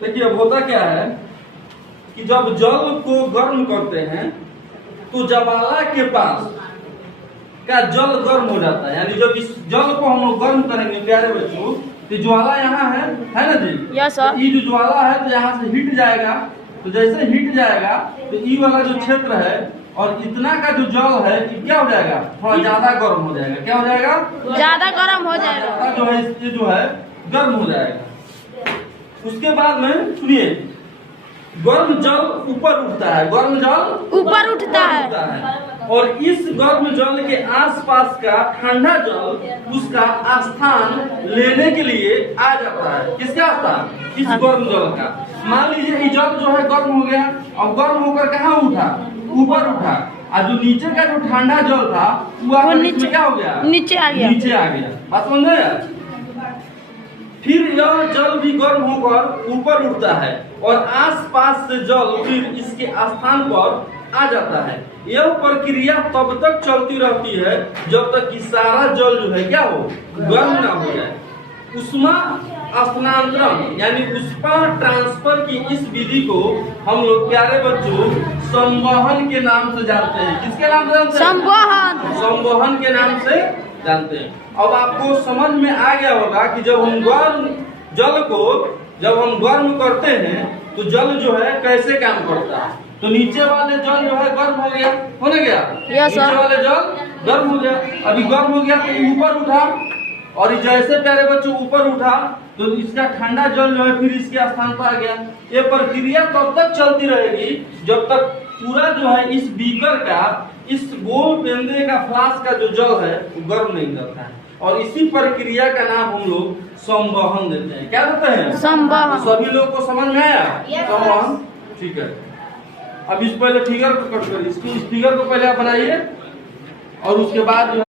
देखिए अब होता क्या है कि जब जल को गर्म करते हैं तो ज्वाला के पास का जल गर्म हो जाता है। यानी जब इस जल को हम लोग गर्म करेंगे प्यारे बच्चों, तो ज्वाला यहाँ है ना जी? Yes sir. तो ये जो ज्वाला है तो यहाँ से हिट जाएगा, तो जैसे हिट जाएगा तो ये वाला जो क्षेत्र है और इतना का जो जल है ये क्या हो जाएगा, थोड़ा ज्यादा गर्म हो जाएगा। क्या हो जाएगा? ज्यादा गर्म हो जाएगा। जो है ये जो है गर्म हो जाएगा। उसके बाद में सुनिए, गर्म जल ऊपर उठता है, गर्म जल ऊपर उठता है और इस गर्म जल के आसपास का ठंडा जल उसका स्थान लेने के लिए आ जाता है। किसका स्थान? इस गर्म जल का। मान लीजिए ये जल जो है गर्म हो गया, अब गर्म होकर कहाँ उठा? ऊपर उठा, और जो नीचे का जो ठंडा जल था वो नीचे क्या हो गया? नीचे आ गया। नीचे आ गया। बात समझ में आया? फिर यह जल भी गर्म होकर ऊपर उठता है और आसपास से जल फिर इसके स्थान पर आ जाता है। यह प्रक्रिया तब तक चलती रहती है जब तक कि सारा जल जो है क्या हो, गर्म ना हो जाए। उष्मा स्थानांतरण यानी उष्मा ट्रांसफर की इस विधि को हम लोग प्यारे बच्चों संवहन के नाम से जानते हैं। किसके नाम से जानते हैं? संवहन। संवहन के नाम से जानते हैं। अब आपको समझ में आ गया होगा कि जब हम गर्म करते हैं तो जल जो है कैसे काम करता है। तो नीचे वाले जल जो है गर्म हो गया, हो ना गया? नीचे वाले जल गर्म हो गया, अभी गर्म हो गया तो ऊपर उठा, और जैसे प्यारे बच्चों ऊपर उठा तो इसका ठंडा जल जो है फिर इसके स्थान पर आ गया। ये प्रक्रिया तब तक चलती रहेगी जब तक पूरा जो है इस बीकर का, इस गोल पेंदे का फ्लास्क का जो जल है वो गर्म नहीं करता है। और इसी प्रक्रिया का नाम हम लोग संवहन देते हैं। क्या देते हैं? संवहन। सभी लोग को समझ में आया? संवहन, ठीक है। अब इस पहले फिगर को कट करिए, इस फिगर को पहले आप बनाइए और उसके बाद